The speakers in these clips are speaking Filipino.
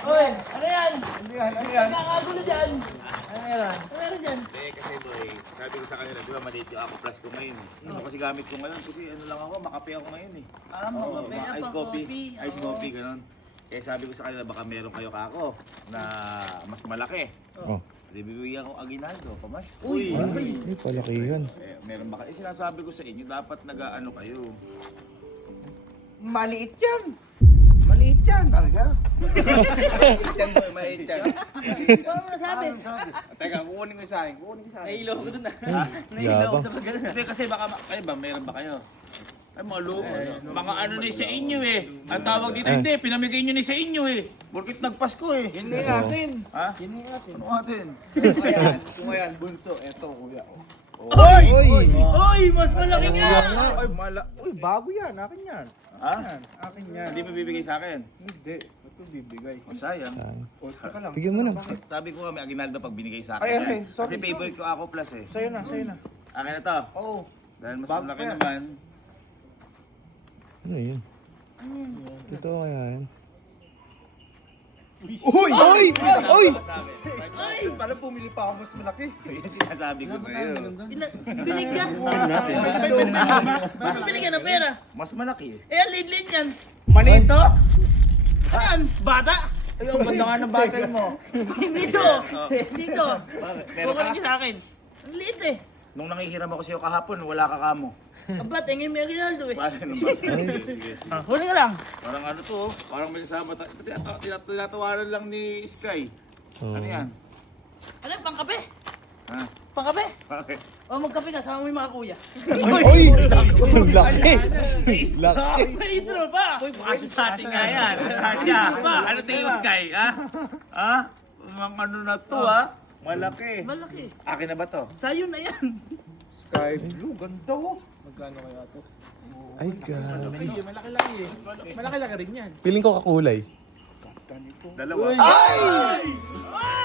Oy, ano yan? Ano yan? Nakakagulo dyan. Ano yan? Ano meron dyan? Kasi boy, sabi ko sa kanila, di ba maliit yung Ako Plus ko ngayon eh. Hindi mo kasi gamit ko ngayon kasi ano lang ako, makape ako ngayon eh. Oo, Makape mga ako, ice coffee. coffee. Ice coffee, ganun. Kaya sabi ko sa kanila, baka meron kayo kako na mas malaki. Oh. Di bibigyan ko aginaldo, pamas. Uy, Ay, palaki yan. Eh, meron ba kayo? Sinasabi ko sa inyo, dapat nag-ano kayo. Maliit yan. Maliit yan. Talaga? Maliit yan boy, maliit yan. paano mo nasabi? Teka, kukunin ko sa akin. Kukunin ko sa akin. Nahilo ko dun ah. Ha? Nahilo ako Yabang. sa pagano. Hindi kasi baka, kayo ba, meron ba kayo? Ay, mga loko. Mga ano na sa inyo eh. Ang tawag dito, hindi, pinamigay nyo na sa inyo eh. Burkit nagpasko eh. Yun nga yung atin. Ha? Yun nga yung atin. Ano atin? Kung ayan, bunso, eto kuya. Oy! Oy, mas malaki nga. Ay, Uy, bago yan. Akin yan. Ha? Yan, akin yan. Hindi mo bibigay sa akin? Hindi. Ito bibigay. O sayang. O, teka lang. Bigyan mo na. Bakit? Sabi ko nga may aginaldo pag binigay sa akin. Ay, ay, Kasi sorry, favorite ko ako plus eh. Sa'yo na, sa'yo na. Akin na to. Oo. Dahil mas Bago malaki pa yan. naman. Ano yun? Ito kaya yan. Uy! Oy! Oy! Ay! Parang pumili pa ako mas malaki. Yan sinasabi ko sa'yo. Binigyan. natin. Ano binigyan ng pera? Mas malaki eh. Eh, ang liit-liit yan. Maliit to? Ano yan? Bata? Ay, ang ganda nga ng batay mo. Dito. Dito. Pero Kukunin niyo sa akin. Ang liit eh. nung nangihiram ako sa'yo kahapon, wala ka kamo. Aba, tingin mo yung Rinaldo eh. Paano naman? Sige. Huli ka lang. Parang ano to, oh. Parang may kasama tayo. Tinatawaran lang ni Sky. Oh. Ano yan? Ano yung pangkape? Ha? Pangkape? Bakit? O magkape ka, sama mo yung mga kuya. Oy! Laki! Laki! May istro pa. Uy, baka siya sa atin nga yan. Kasya. Ano tingin mo, Sky? Ha? Ha? Mga ano na to, ha? Malaki. Malaki. Akin na ba to? Sa'yo na yan. Sky blue, ganda oh. Magkano kaya ito? Ay, God. Malaki-laki eh. Malaki-laki rin yan. Piling ko kakulay. Dalawa.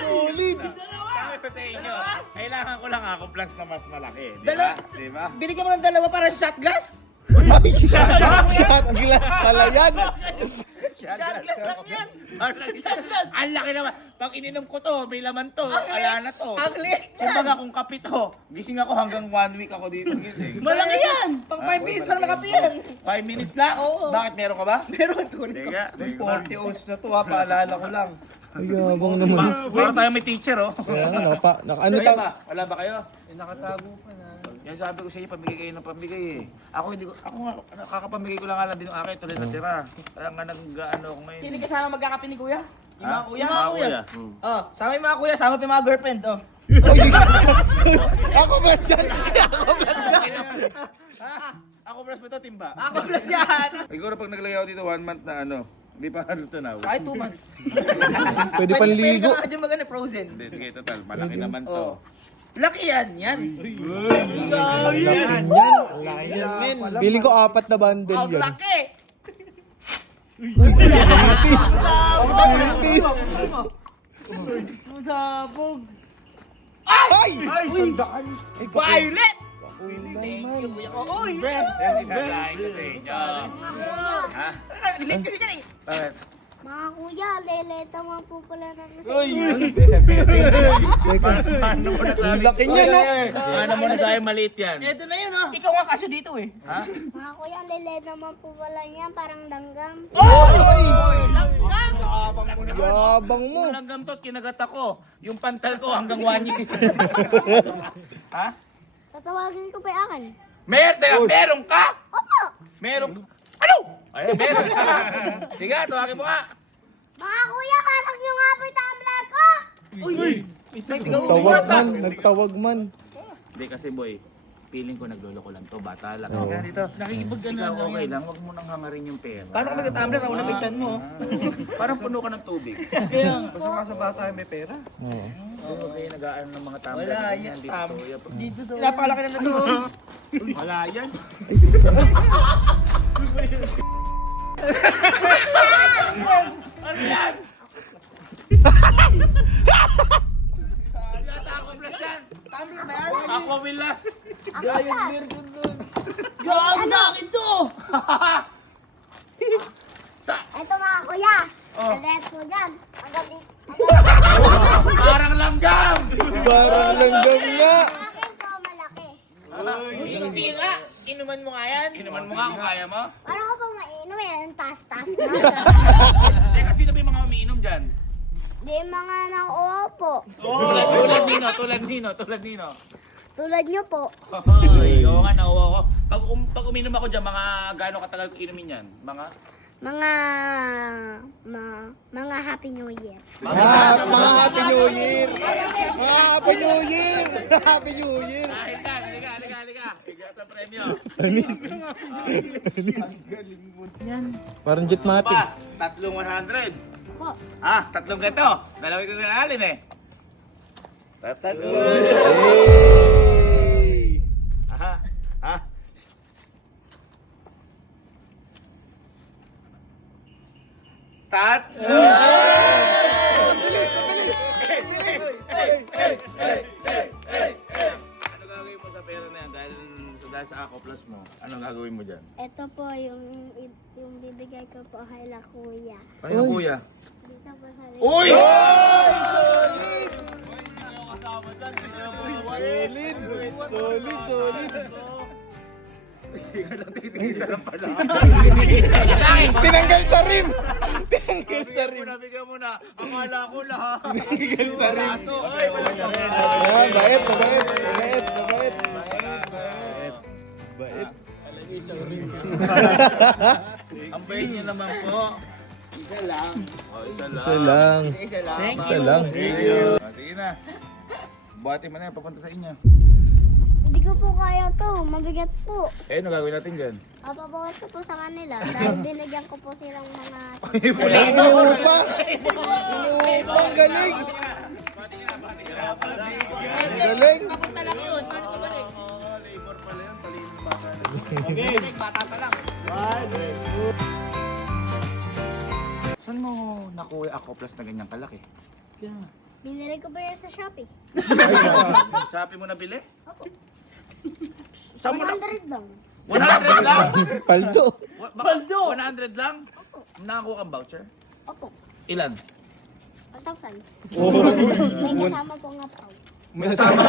Solid! Sabi ko sa inyo, kailangan ko lang ako plus na mas malaki. Di ba? Dalawa? Di ba? Binigyan mo ng dalawa para shot glass? Ay, shot glass pala yan! Shot glass lang yan. Ang laki naman. Pag ininom ko to, may laman to. Kaya na to. Ang liit yan. Kumbaga kung kape to, gising ako hanggang 1 week ako dito gising. Malaki yan. Pang 5 minutes lang nakape yan. 5 minutes lang? Oo. Bakit meron ka ba? Meron ko. Teka. 40 ounce na to ha, paalala ko lang. Ay, yabang naman. Para tayo may teacher oh. Kaya nga, ano Kayo ta? ba? Wala ba kayo? Eh, nakatago pa na. Yan sabi ko sa inyo, pamigay kayo ng pamigay eh. Ako hindi ko, ako nga, kakapamigay ko lang alam din yung akin, tuloy na tira. Kaya nga nag-ano ako ngayon. Sino kasama magkakape ni kuya? Yung mga kuya? Mga kuya. Oh, sama yung mga kuya, sama pa yung mga girlfriend. Oh. Ako ba yan? Ako plus ba ito, timba? Ako plus yan. Siguro pag naglagay ako dito 1 month na ano, hindi pa ano to na. Kahit 2 months. Pwede pang Pwede ligo. ka nga dyan magana frozen. Hindi, sige, total, malaki naman to. Oh. Laki yan, yan. Laki yan. Piling ko 4 na bundle Ang yan. laki. Itis! Itis! Sabog. Ay! Ay, sandaan! Ay, Violet! Thank you, kuya ko. Uy! Yan, sinalain ko sa inyo. Ha? Late kasi dyan eh. Bakit? Mga kuya, leleta mo po pala namin sa Uy! Paano mo nasabi? Laki niya, no? Paano mo nasabi maliit yan? Ito na yun, oh. Ikaw nga kasyo dito eh. Ha? Mga kuya, leleta mo po pala yan, parang langgam. Langgam! Yabang mo. Yung langgam to, kinagat ako. Yung pantal ko hanggang 1 year. Ha? Tatawagin ko pa yung akin. Meron ka? Opo! Meron. Ano? Ay, meron. Sige, tawagin mo nga. Mga kuya, pasok nyo nga po yung tumbler ko! Uy! Nagtawag man, nagtawag man. Hindi kasi boy, feeling ko nagloloko lang to, bata lang. Oo. Kaya dito, Nakikipagkano ikaw lang okay yan. lang, wag mo nang hangarin yung pera. Paano ka nagtatamler ako na pichan mo? Parang puno ka ng tubig. Kaya, Basta nga sa bata ay may pera. Oo. Oo, kayo nag-aano ng mga tumbler. Wala ganyan, yan. dito. Yan. dito daw. Napakalaki na nito. Wala yan. Ano yan? Yata ako plus yan. Tumbler na yan. Ako will last. Gago sa akin to! Sa, Ito mga kuya, Oh. Alet po dyan. Agabi. Parang langgam! Parang langgam nga. Akin po, malaki. Sige nga, inuman mo nga yan. Inuman mo nga kung kaya mo. Paano ko po mainom yan? Taas-taas na. Teka, sino ba yung mga umiinom dyan? Di mga nauuha po. Tulad Nino. Tulad nyo po. Ay, oo nga, nauwa ko. Pag uminom ako dyan, mga gaano katagal ko inumin yan? Mga Mga Happy New Year. Mga Happy New Year. Mga Happy New Year. Happy New Year. Halika. Igat ang premyo. Parang jet mati. Pa, 3,100. Po. Ah, 3 ganito. Dalawin ko kay Alin eh. Tatlo. Hey! Aha. Ha? Tatlo. Ano gagawin mo sa pera na yan? Dahil sa Ako Plus mo, anong gagawin mo dyan? Ito po yung bibigay ko po kay la kuya. Ano kuya? Dito po sa Uy! Tinanggal sa rim. Tinanggal sa rim. Bigyan mo na. Akala ko lahat. Tinanggal sa rim. Ay, wala na rin. Bait. Bait. Ang bait niyo naman po. Isa lang. Isa lang. Isa lang. Thank you. Sige na. Buhati mo na yan, papunta sa inyo. Hindi ko po kaya to. Mabigat po. Eh, ano gagawin natin dyan? Papabawas ko po sa kanila dahil binigyan ko po silang mga... Inuupa. Ang galing. Ang galing. Papunta lang yun. Paano tumalik? Labor pala yun, talino bata. Bata pa lang. Saan mo nakuha Ako Plus na ganyang kalaki? Binili ko ba yan sa Shopee? Shopee mo nabili? Opo. Saan mo na? 100 lang. 100 lang? Paldo. Paldo! 100 lang? Nakakuha kang voucher? Opo. Ilan? 1,000. May kasama po nga po. May kasama.